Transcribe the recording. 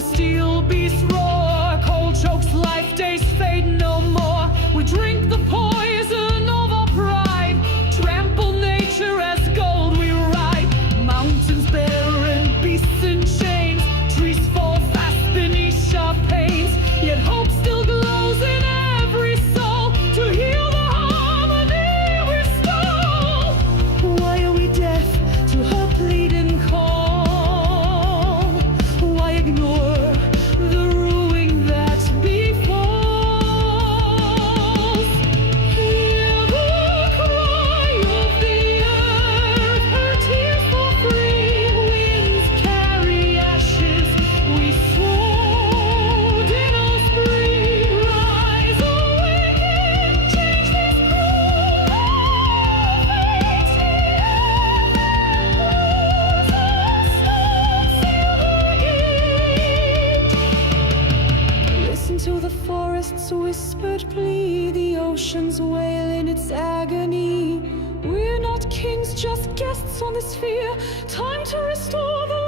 the steel beast roar. Cold chokes, life days fade no more. We drink the poison of our pride, trample nature as gold we ride. Mountains barren, beasts in chains, trees fall fast beneath sharp pains. Yet hope still glows in every soul to heal the harmony we stole. Why are we deaf to her pleading call? Why ignore the ruin that befalls? Hear the cry of the earth, her tears fall free. Winds carry ashes, we sword in our spring. Rise, awaken, change this cruel fate's Listen to the forest's whispered plea, the ocean's wail in its agony. We're not kings, just guests on this sphere. Time to restore the